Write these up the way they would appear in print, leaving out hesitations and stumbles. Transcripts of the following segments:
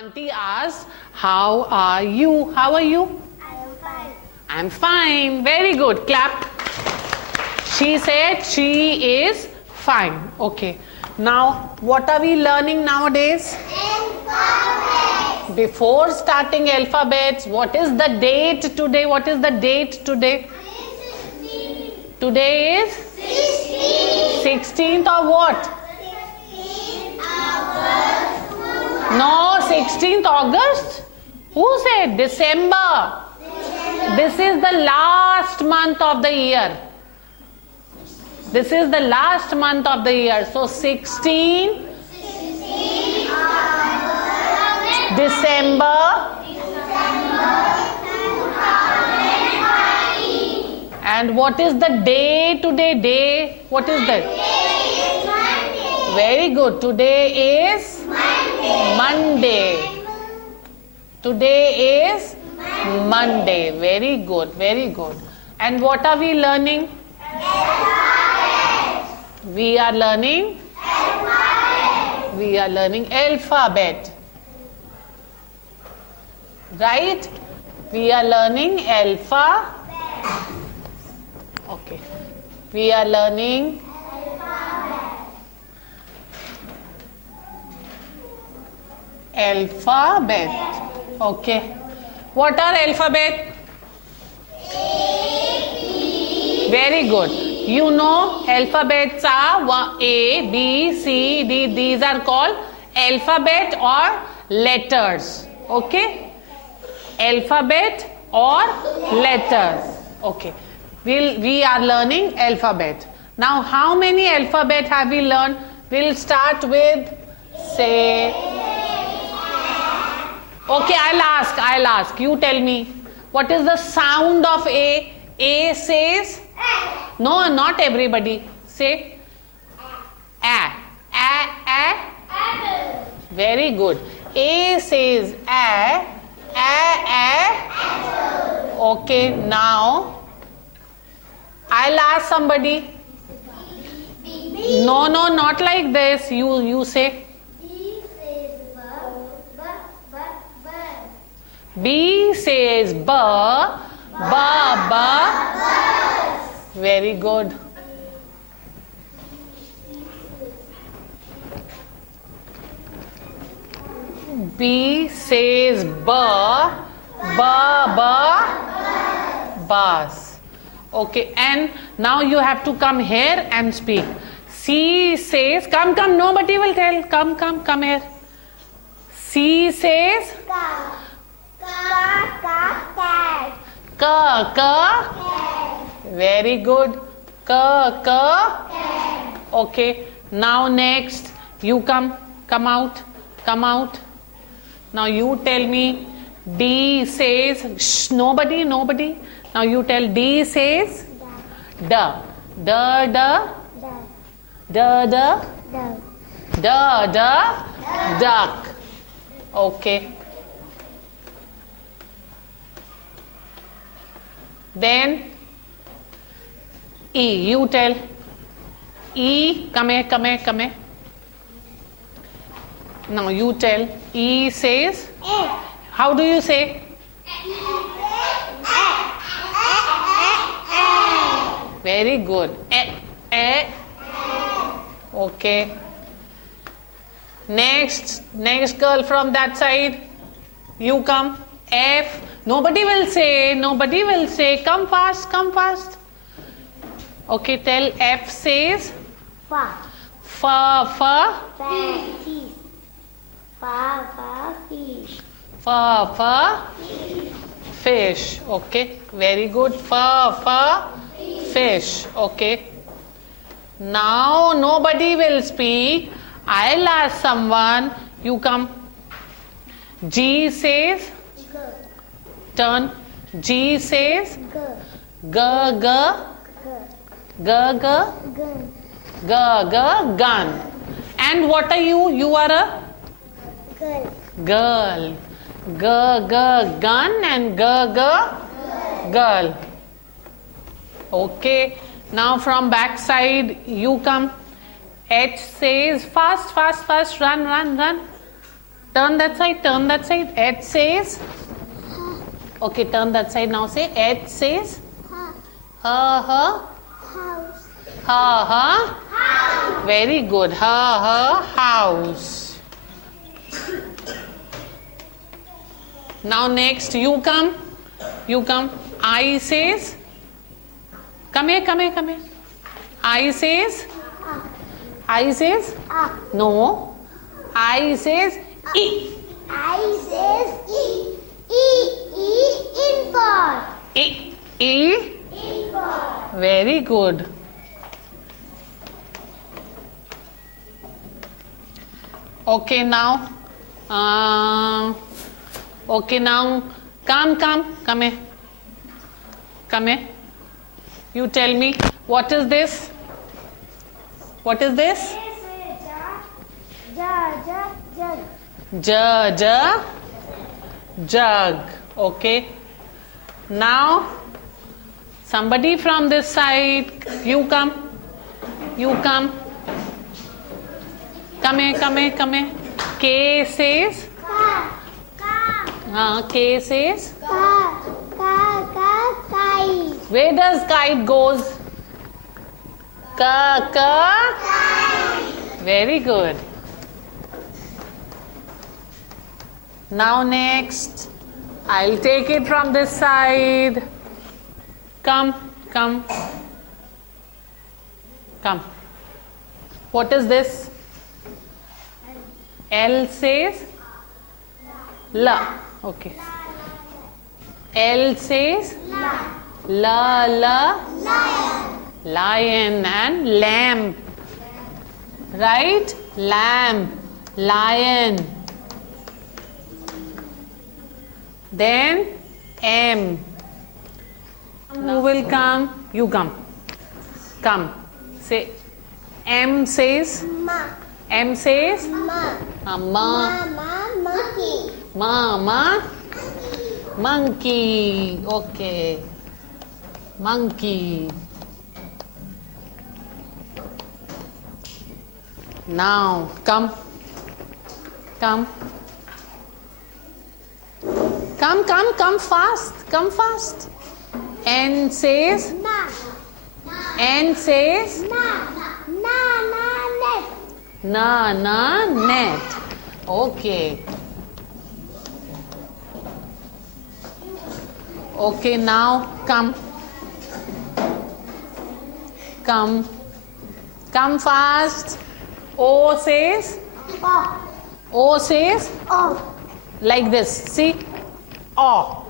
Auntie asked, how are you? How are you? I am fine. I'm fine. Very good. Clap. She said she is fine. Okay. Now, what are we learning nowadays? Alphabet. Before starting alphabets, what is the date today? What is the date today? Today is 16th of what? No, 16th August? Who said? December. This is the last month of the year. This is the last month of the year. So 16 December. And what is the day today? Day? What is that? Very good. Today is Monday. Today is Monday. Very good. Very good. And what are we learning? We are learning alphabet. Right? We are learning alpha. Okay. We are learning alphabet. Okay. What are alphabet? Very good. You know alphabets are A, B, C, D. These are called alphabet or letters. Okay. Alphabet or letters. Okay. We are learning alphabet. Now how many alphabet have we learned? We'll start with say. Okay, I'll ask. You tell me. What is the sound of A? A says? No, not everybody. Say. A. A. Very good. A says A. A. Okay, now I'll ask somebody. No, not like this. You say. B says ba. Very good. B says ba. Bus. Okay, and now you have to come here and speak. C says, come, nobody will tell. Come here. C says Ka. Very good. Ka. Okay. Now next, you come out. Now you tell me. D says shh, nobody. Now you tell. D says da. Duck. Okay. Then E, you tell. E, come here. Now you tell. E says. How do you say? Very good. Okay. Next girl from that side. You come. F. Nobody will say. Come fast. Okay, tell. F says. Fish. Okay, very good. Fish. Okay. Now nobody will speak. I'll ask someone. You come. G says. Turn. G says. Gun. And what are you? You are a girl. Gun and girl. Okay. Now from back side you come. H says fast, run. Turn that side, turn that side. H says. Okay, turn that side now. Say H says. Ha. Her. House. Her. Very good. Her house. Now next, you come. You come. I says. Come here, come here, come here. I says. I says. No. I says. E. I says E. Infant. E. E. Infant. Very good. Okay, now. Okay, now. Come here. Come here. You tell me, what is this? What is this? Jug. Jug. Okay. Now, somebody from this side, you come. You come. Come here. K says. K says. Kite. Where does kite goes? Ka. Very good. Now next, I'll take it from this side. Come. What is this? L says. La. Okay. L says. La. Lion and lamp. Right? Lamp. Lion. Then M. Who will come? You come. Come. Say M says. M says. Monkey. Mama. Monkey. Okay. Monkey. Now come. Come fast. N says. N says. Net. Okay. Okay, now come. Come fast. O says. O says. Like this. See? O.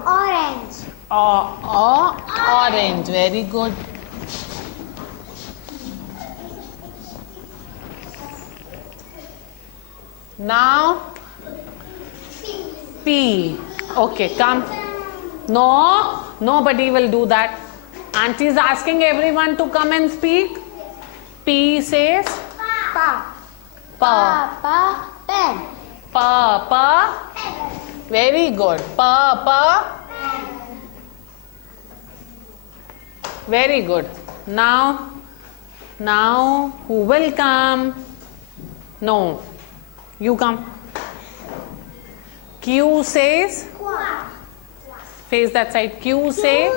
Orange. Orange. Very good. Now P. Okay, come. No, nobody will do that. Auntie is asking everyone to come and speak. P says. Pa. Pen. Pa. Very good. Pa. Very good. Now who will come? No. You come. Q says. Face that side. Q says.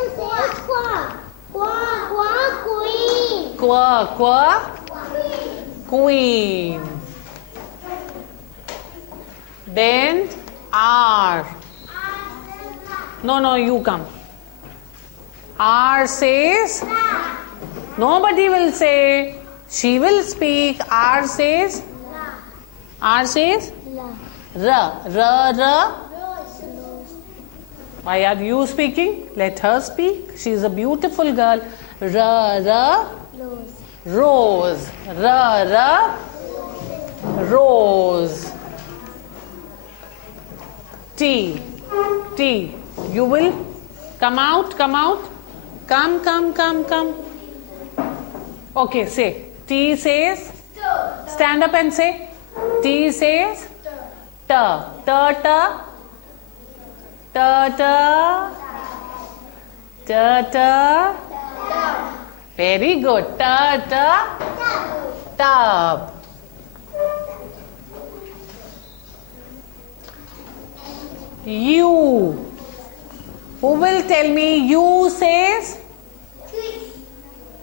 Queen. Then R. No, you come. R says. Nobody will say. She will speak. R says. R. Why are you speaking? Let her speak. She is a beautiful girl. Rose. Rose. T. You will come out. Come. Okay, say. T says. Stand up and say. T says. Ta. Very good. Tub. U. Who will tell me U says?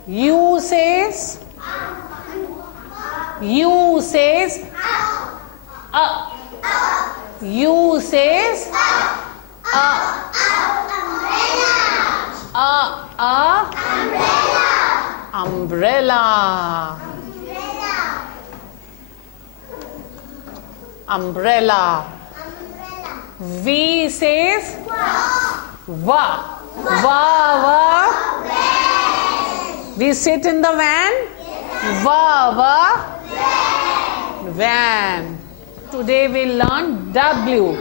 U says? U says? U says? Umbrella. Umbrella. V says? Va. We sit in the van? Van. Today we learn W.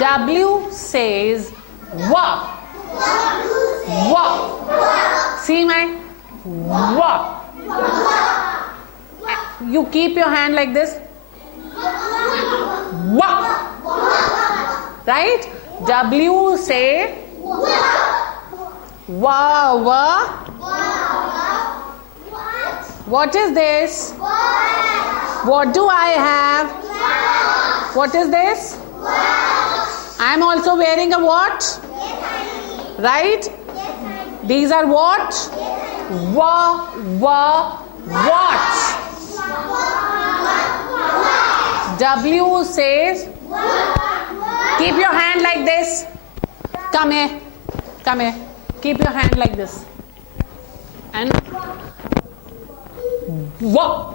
W says wa. See my wa. You keep your hand like this. Wa. Right? W say wa. What is this? What do I have? What is this? I am also wearing a watch. Right? These are what? Watch. W says, keep your hand like this. Come here. Keep your hand like this. And wa.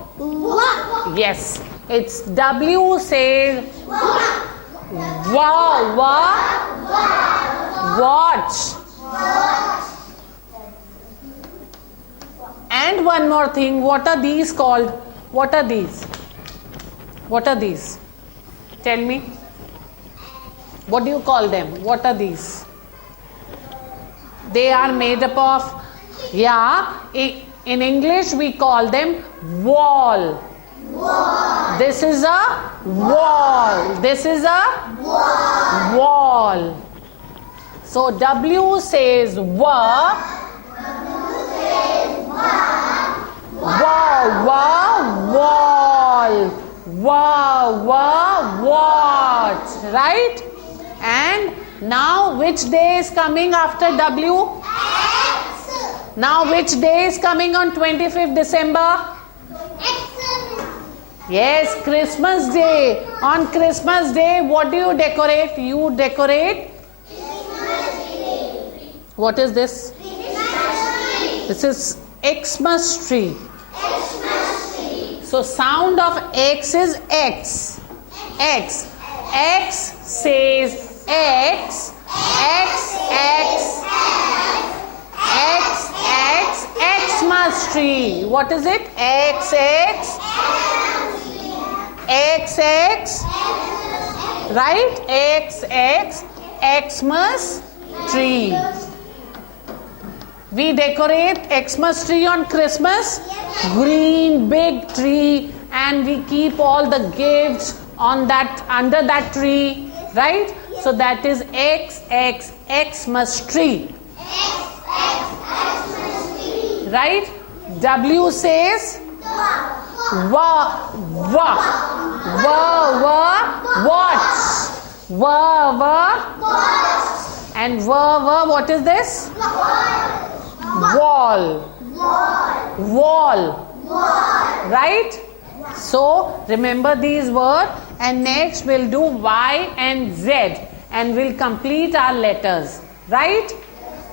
Yes. It's W says watch. And one more thing, what are these called? What are these? Tell me. What do you call them? What are these? They are made up of, in English we call them wall. This is a wall. Wall. So W says wall. Watch. Right? And now which day is coming after W? Now which day is coming on 25th December? Yes, Christmas Day. On Christmas Day, what do you decorate? You decorate? What is this? This is Xmas tree. So sound of X is X. X says X. Xmas tree. What is it? X. Right? Xmas tree. We decorate Xmas tree on Christmas. Green big tree, and we keep all the gifts on that, under that tree, right? So that is Xmas tree. Right? W says watch. And what is this? Wall. Right? So remember these words, and next we'll do Y and Z, and we'll complete our letters. Right?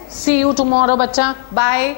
See you tomorrow, bacha. Bye.